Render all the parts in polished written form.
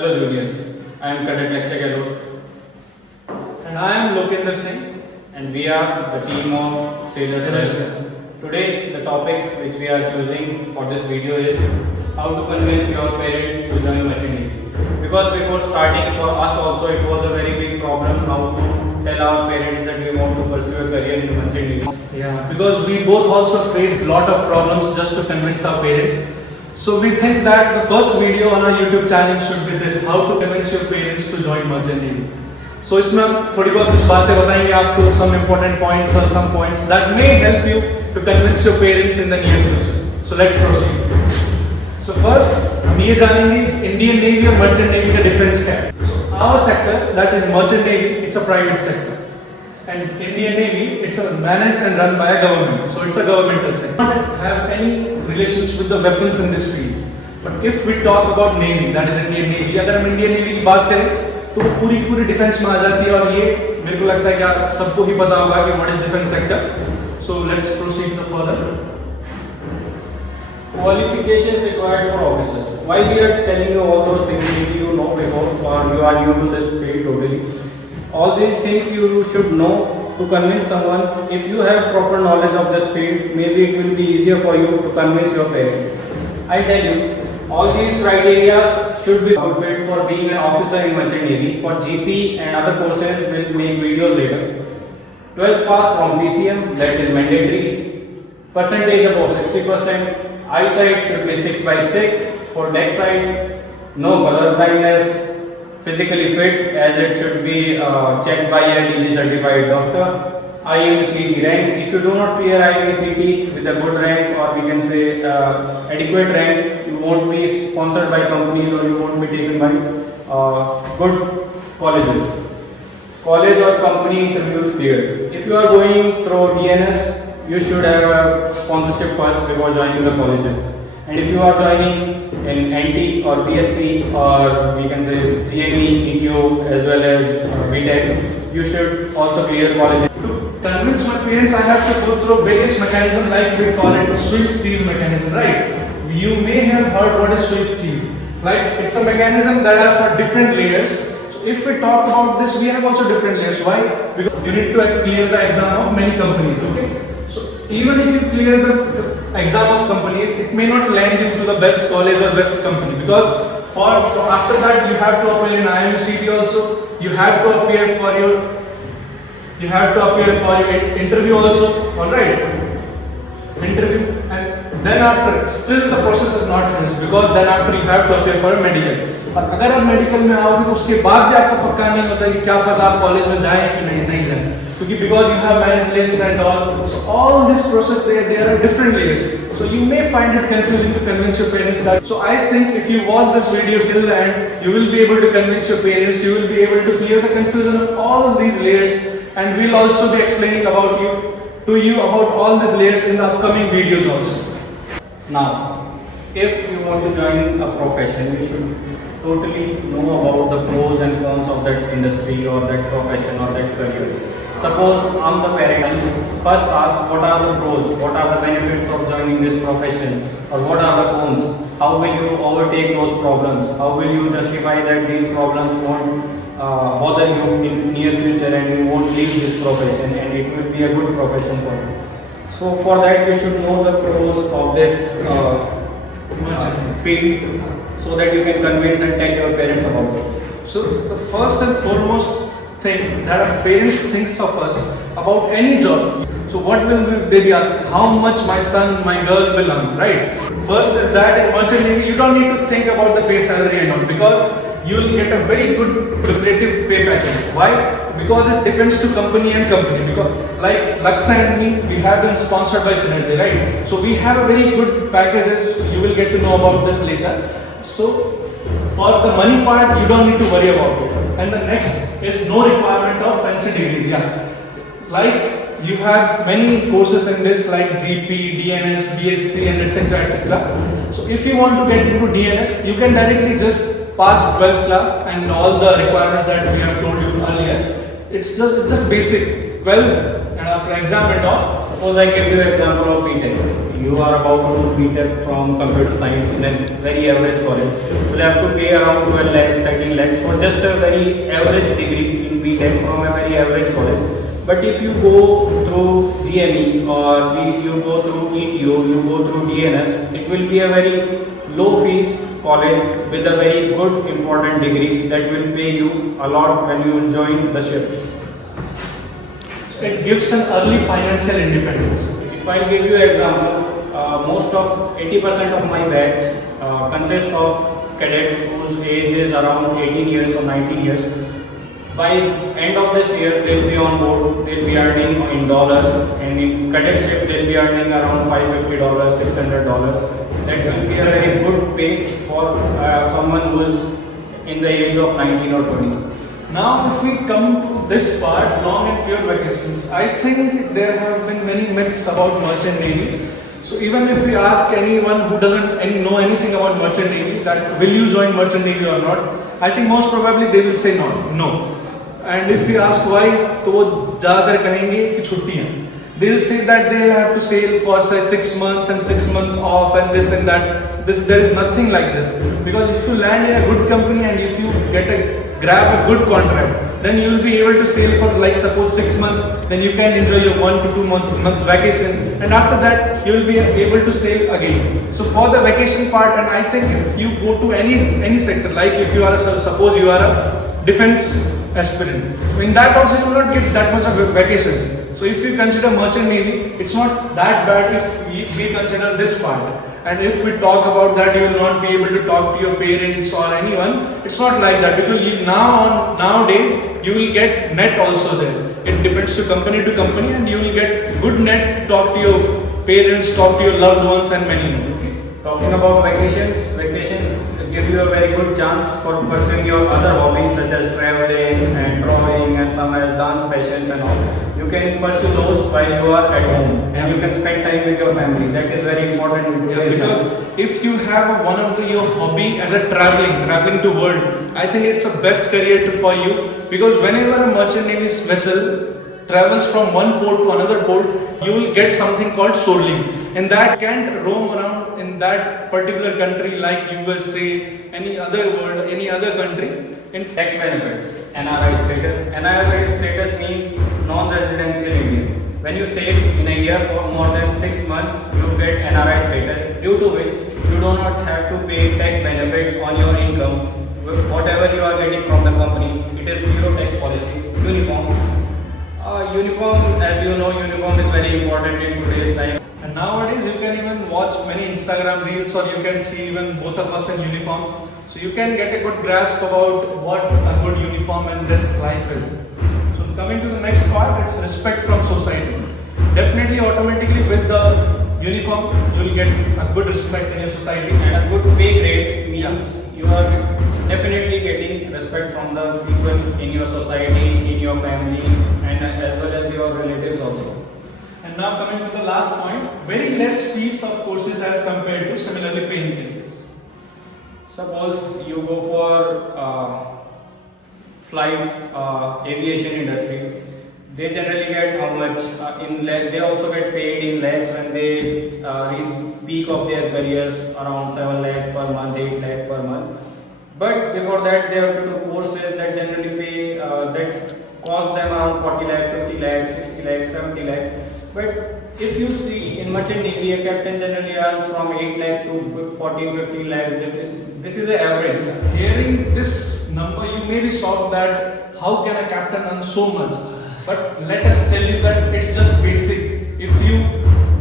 Hello juniors, I am Cadet Lakshay Gahlot And I am Lokendra Singh. and we are the team of Sailors Rescue. Today the topic which we are choosing for this video is how to convince your parents to join merchant navy. Because before starting for us also it was a very big problem how to tell our parents that we want to pursue a career in merchant navy. Yeah, because we both also faced lot of problems just to convince our parents. So we think that the first video on our YouTube channel should be this: how to convince your parents to join merchant navy. So इसमें हम थोड़ी बहुत कुछ बातें बताएंगे आपको, some important points or some points that may help you to convince your parents in the near future. So let's proceed. So first हम ये जानेंगे Indian Navy और merchant navy का difference क्या है. So our sector, that is merchant navy, it's a private sector. And Indian Navy, it's managed and run by a government, so it's a governmental sector. Don't have any relations with the weapons in this field. But if we talk about Navy, that is Indian Navy, अगर हम Indian Navy की बात करें तो वो पूरी defence में आ जाती है और ये मेरे को लगता है कि आप सबको ही पता होगा कि what is defense sector. So let's proceed to further. Qualifications required for officers. Why we are telling you all those things? Maybe you know before or you are new to this field totally. All these things you should know to convince someone. If you have proper knowledge of this field, maybe it will be easier for you to convince your parents. I tell you, all these criteria should be fulfilled for being an officer in merchant navy. For GP and other courses, we'll make videos later. 12th pass from PCM, that is mandatory. Percentage above 60%. Eyesight should be 6/6. For deck side, no color blindness. Physically fit, as it should be checked by a DG certified doctor. IMCT rank. If you do not clear IMCT with a good rank, or we can say adequate rank, you won't be sponsored by companies or you won't be taken by good colleges. College or company interviews cleared. If you are going through DNS, you should have a sponsorship first before joining the colleges. And if you are joining in NT or PSC or we can say GME, ETO as well as BTech, you should also clear college. To convince my parents, I have to go through various mechanisms, like we call it Swiss cheese mechanism, right? You may have heard what is Swiss cheese. Like it's a mechanism that are for different layers. So if we talk about this, we have also different layers. Why? Because you need to clear the exam of many companies, okay? So even if you clear the exam of companies, it may not land you to the best college or best company, because for after that you have to appear in IMCT also. You have to appear for your interview also. All right, interview, and then after still the process is not finished, because then after you have to appear for a medical. और अगर आप medical में आओगे तो उसके बाद भी आपको पक्का नहीं होता कि क्या पता आप कॉलेज में जाएं कि नहीं जाएं, क्योंकि because you have merit list and all. So all this process there are different layers. So you may find it confusing to convince your parents that. So I think if you watch this video till the end, you will be able to convince your parents. You will be able to clear the confusion of all these layers, and we'll also be explaining to you about all these layers in the upcoming videos also. Now, if you want to join a profession, you should totally know about the pros and cons of that industry or that profession or that career. Suppose I'm the parent, I'll first ask what are the pros, what are the benefits of joining this profession, or what are the cons, how will you overtake those problems, how will you justify that these problems won't bother you in near future and you won't leave this profession and it will be a good profession for you. So for that you should know the pros of this field, so that you can convince and tell your parents about it. So the first and foremost thing that our parents thinks of us about any job. So what will they be asking? How much my son, my girl will earn, right? First is that in merchant navy you don't need to think about the pay salary and all, because you will get a very good lucrative pay package. Why? Because it depends to company and company. Because like Laksa and me, we have been sponsored by Synergy, right? So we have a very good packages. You will get to know about this later. So for the money part, you don't need to worry about it. And the next is no requirement of fancy degrees. Yeah, like you have many courses in this, like GP, DNS, BSc, and etc. So if you want to get into DNS, you can directly just pass 12th class and all the requirements that we have told you earlier. It's just basic 12th and after exam and all. Suppose I give you example of BTech. You are about to do BTech from computer science in a very average college. You will have to pay around 12 lakhs, 13 lakhs for just a very average degree in BTech from a very average college. But if you go through GME or you go through ETO, you go through DNS, it will be a very low fees college with a very good important degree that will pay you a lot when you will join the ships. It gives an early financial independence. If I give you an example, most of 80% of my batch consists of cadets whose age is around 18 years or 19 years. By end of this year, they'll be on board, they'll be earning in dollars, and in cadetship, they'll be earning around $550, $600. That will be a very good pay for someone who is in the age of 19 or 20. Now, if we come to this part, long and pure vacations, I think there have been many myths about merchant navy. So even if we ask anyone who doesn't know anything about merchant navy that will you join merchant navy or not, I think most probably they will say no. And if we ask why, तो वो ज़्यादातर कहेंगे कि छुट्टियाँ. They'll say that they'll have to sail for say 6 months and 6 months off and this and that. There is nothing like this, because if you land in a good company and if you grab a good contract, then you will be able to sail for like suppose 6 months, then you can enjoy your 1 to 2 months vacation, and after that you will be able to sail again. So for the vacation part, and I think if you go to any sector, like if you are suppose you are a defense aspirant, in that also you will not get that much of vacations. So if you consider merchant navy, it's not that bad if we consider this part. And if we talk about that, you will not be able to talk to your parents or anyone. It's not like that, because nowadays you will get net also there. It depends to company, and you will get good net to talk to your parents, talk to your loved ones, and many more. Talking about vacations give you a very good chance for pursuing your other hobbies such as traveling and drawing and some as dance passions and all. You can pursue those while you are at home, and you can spend time with your family. That is very important in today's because life. if you have one of your hobby as a traveling to world, I think it's the best career for you, because whenever a merchant navy vessel travels from one port to another port, you will get something called soling, and that can't roam around in that particular country like USA, any other world, any other country. In Tax benefits, NRI status. NRI status means non-residential Indian. When you sail in a year for more than 6 months, you get NRI status, due to which you do not have to pay tax benefits on your income. Whatever you are getting from the company, it is zero tax policy. Uniform, as you know, uniform is very important in today's time. And nowadays you can even watch many Instagram reels, or you can see even both of us in uniform. So you can get a good grasp about what a good uniform in this life is. So coming to the next part, it's respect from society. Definitely, automatically with the uniform, you will get a good respect in your society. And a good pay grade means you are definitely getting respect from the people in your society, in your family, and as well as your relatives also. And now coming to the last point, very less fees of courses as compared to similarly paying careers. Suppose you go for flights, aviation industry. They generally get how much they also get paid in lakhs when they reach peak of their careers, around 7 lakh per month, 8 lakh per month. But before that, they have to do courses that generally pay that cost them around 40 lakh, 50 lakh, 60 lakh, 70 lakh. But if you see in merchant navy, a captain generally earns from 8 lakh to 14, 15 lakh. This is the average. Hearing this number, you may be shocked that how can a captain earn so much? But let us tell you that it's just basic. If you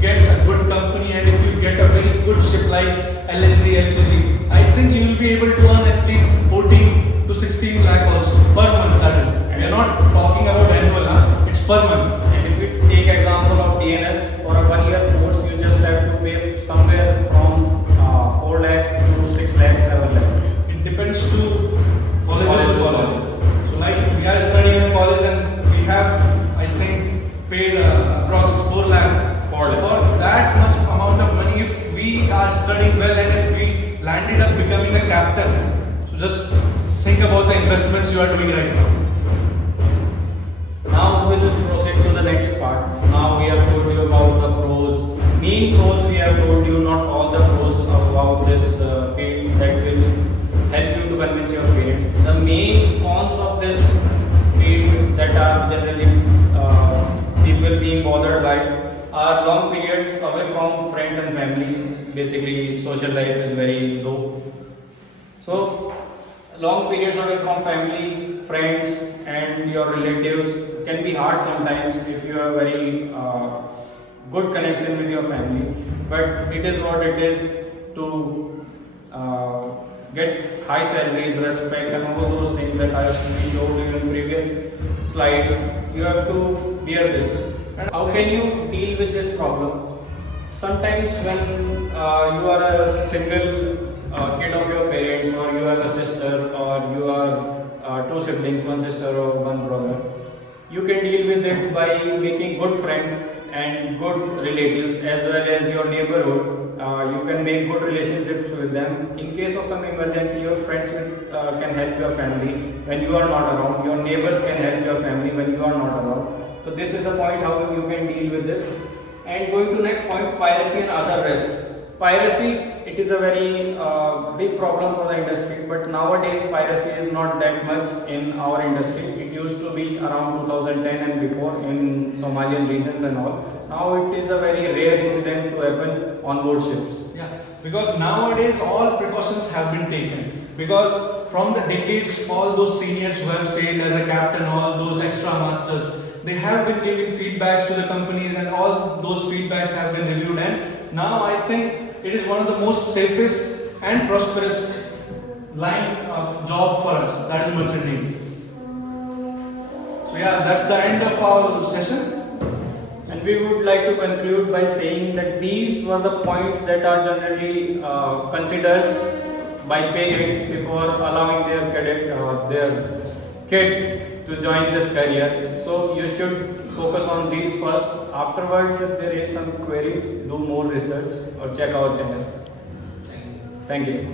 get a good company and if you get a very good ship like LNG, LPG, I think you will be able to earn at least 14 to 16 lakh also per month. That is, we are not talking about annual, it's per month. And if we take example of DNS, for a 1-year course, you just have to pay somewhere from 4 lakh to 6 lakh, 7 lakh. It depends to colleges to college. So like we are studying in a college and we have, I think, paid approx 4 lakhs. For that much amount of money, if we are studying well and if we landed up becoming a captain, so just think about the investments you are doing right now. Now we will proceed to the next part. Now we have told you about the pros. Main pros we have told you, not all the pros about this field that will help you to convince your parents. The main cons of this field that are generally people being bothered by are long periods away from friends and family. Basically, social life is very low. So, long periods away from family, friends, and your relatives can be hard sometimes if you have very good connection with your family. But it is what it is to get high salaries, respect, and all those things that I showed you in previous slides. You have to bear this. And how can you deal with this problem? Sometimes when you are a single kid of your parents, or you have a sister, or you are two siblings, one sister or one brother, you can deal with it by making good friends and good relatives, as well as your neighborhood. You can make good relationships with them. In case of some emergency, your friends can help your family when you are not around. Your neighbors can help your family when you are not around. So this is the point how you can deal with this. And going to next point, piracy and other risks. Piracy, it is a very big problem for the industry, but nowadays piracy is not that much in our industry. It used to be around 2010 and before in Somalian regions and all. Now it is a very rare incident to happen on board ships. Yeah, because nowadays all precautions have been taken. Because from the decades, all those seniors who have sailed as a captain, all those extra masters, they have been giving feedbacks to the companies, and all those feedbacks have been reviewed. And now I think it is one of the most safest and prosperous line of job for us, that is merchant navy. So yeah, that's the end of our session. And we would like to conclude by saying that these were the points that are generally considered by parents before allowing their kids to join this career. So you should focus on these first. Afterwards, if there is some queries, do more research or check our channel. Thank you.